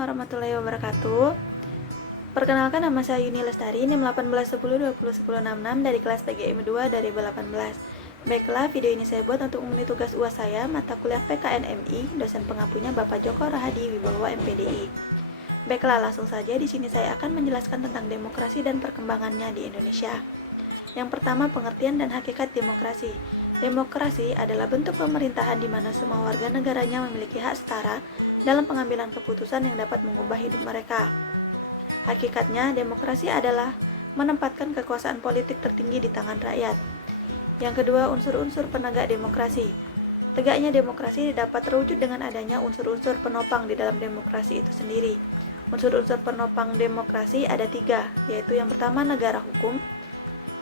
warahmatullahi wabarakatuh. Perkenalkan, nama saya Yuni Lestari, NIM 1810201066 dari kelas TGM 2 dari 18. Baiklah, video ini saya buat untuk memenuhi tugas UAS saya, mata kuliah PKNMI, dosen pengampunya Bapak Joko Rahadi Wibowo MPDI. Baiklah, langsung saja di sini saya akan menjelaskan tentang demokrasi dan perkembangannya di Indonesia. Yang pertama, pengertian dan hakikat demokrasi. Demokrasi adalah bentuk pemerintahan di mana semua warga negaranya memiliki hak setara dalam pengambilan keputusan yang dapat mengubah hidup mereka. Hakikatnya, demokrasi adalah menempatkan kekuasaan politik tertinggi di tangan rakyat. Yang kedua, unsur-unsur penegak demokrasi. Tegaknya demokrasi dapat terwujud dengan adanya unsur-unsur penopang di dalam demokrasi itu sendiri. Unsur-unsur penopang demokrasi ada 3, yaitu yang pertama, negara hukum,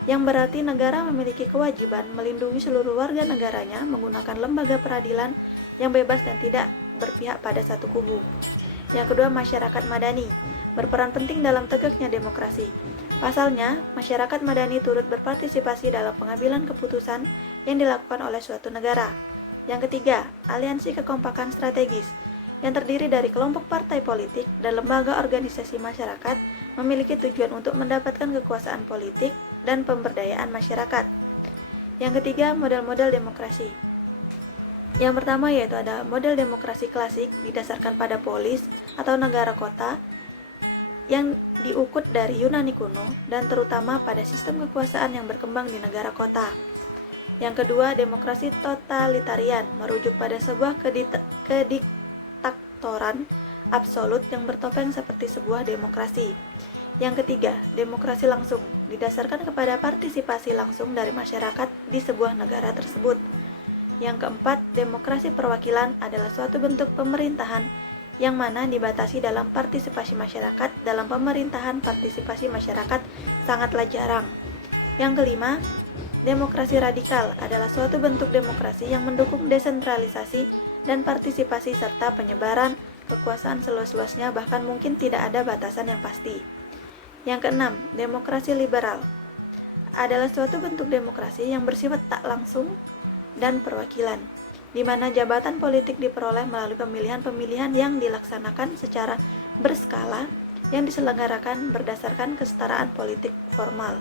yang berarti negara memiliki kewajiban melindungi seluruh warga negaranya menggunakan lembaga peradilan yang bebas dan tidak berpihak pada satu kubu. Yang kedua, masyarakat madani, berperan penting dalam tegaknya demokrasi. Pasalnya, masyarakat madani turut berpartisipasi dalam pengambilan keputusan yang dilakukan oleh suatu negara. Yang ketiga, aliansi kekompakan strategis, yang terdiri dari kelompok partai politik dan lembaga organisasi masyarakat memiliki tujuan untuk mendapatkan kekuasaan politik dan pemberdayaan masyarakat. Yang ketiga, model-model demokrasi. Yang pertama yaitu ada model demokrasi klasik didasarkan pada polis atau negara kota yang diukut dari Yunani kuno dan terutama pada sistem kekuasaan yang berkembang di negara kota. Yang kedua, demokrasi totalitarian merujuk pada sebuah kediktatoran absolut yang bertopeng seperti sebuah demokrasi. Yang ketiga, demokrasi langsung didasarkan kepada partisipasi langsung dari masyarakat di sebuah negara tersebut. Yang keempat, demokrasi perwakilan adalah suatu bentuk pemerintahan yang mana dibatasi dalam partisipasi masyarakat. Dalam pemerintahan, partisipasi masyarakat sangatlah jarang. Yang kelima, demokrasi radikal adalah suatu bentuk demokrasi yang mendukung desentralisasi dan partisipasi serta penyebaran kekuasaan seluas-luasnya, bahkan mungkin tidak ada batasan yang pasti. Yang keenam, demokrasi liberal adalah suatu bentuk demokrasi yang bersifat tak langsung dan perwakilan, di mana jabatan politik diperoleh melalui pemilihan-pemilihan yang dilaksanakan secara berskala yang diselenggarakan berdasarkan kesetaraan politik formal.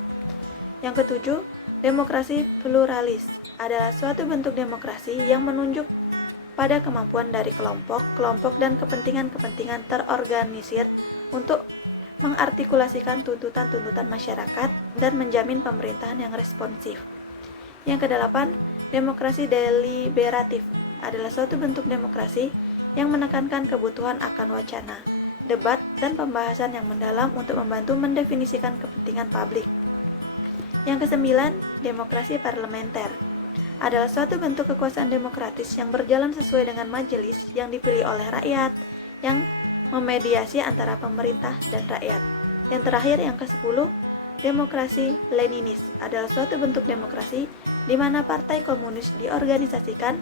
Yang ketujuh, demokrasi pluralis adalah suatu bentuk demokrasi yang menunjuk pada kemampuan dari kelompok dan kepentingan-kepentingan terorganisir untuk mengartikulasikan tuntutan-tuntutan masyarakat dan menjamin pemerintahan yang responsif. Yang kedelapan, demokrasi deliberatif adalah suatu bentuk demokrasi yang menekankan kebutuhan akan wacana, debat, dan pembahasan yang mendalam untuk membantu mendefinisikan kepentingan publik. Yang kesembilan, demokrasi parlementer adalah suatu bentuk kekuasaan demokratis yang berjalan sesuai dengan majelis yang dipilih oleh rakyat, yang memediasi antara pemerintah dan rakyat. Yang terakhir, yang ke-10, demokrasi Leninis adalah suatu bentuk demokrasi di mana partai komunis diorganisasikan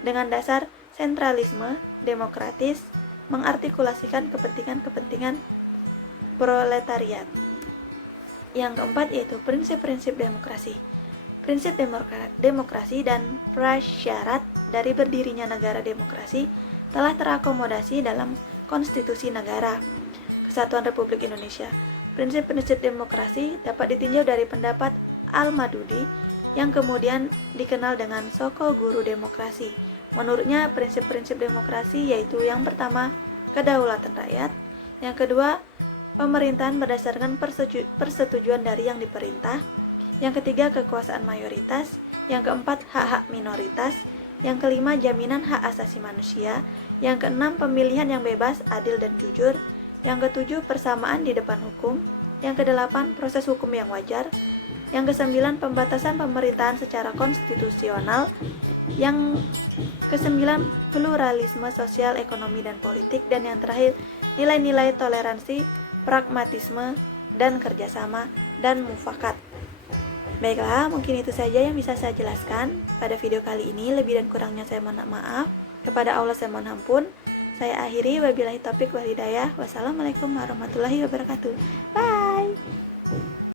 dengan dasar sentralisme demokratis, mengartikulasikan kepentingan-kepentingan proletariat. Yang keempat yaitu prinsip-prinsip demokrasi. Prinsip demokrasi dan prasyarat dari berdirinya negara demokrasi telah terakomodasi dalam Konstitusi Negara Kesatuan Republik Indonesia. Prinsip-prinsip demokrasi dapat ditinjau dari pendapat Al-Madudi yang kemudian dikenal dengan Soko Guru Demokrasi. Menurutnya, prinsip-prinsip demokrasi yaitu yang pertama, kedaulatan rakyat, yang kedua, pemerintahan berdasarkan persetujuan dari yang diperintah, yang ketiga, kekuasaan mayoritas, yang keempat, hak-hak minoritas, yang kelima, jaminan hak asasi manusia, yang keenam, pemilihan yang bebas, adil, dan jujur, yang ketujuh, persamaan di depan hukum, yang kedelapan, proses hukum yang wajar, yang kesembilan, pembatasan pemerintahan secara konstitusional, yang kesembilan, pluralisme sosial, ekonomi, dan politik, dan yang terakhir, nilai-nilai toleransi, pragmatisme, dan kerjasama, dan mufakat. Baiklah, mungkin itu saja yang bisa saya jelaskan pada video kali ini. Lebih dan kurangnya saya mohon maaf. Kepada Allah saya mohon ampun. Saya akhiri, wabillahi taufik wal hidayah. Wassalamualaikum warahmatullahi wabarakatuh. Bye.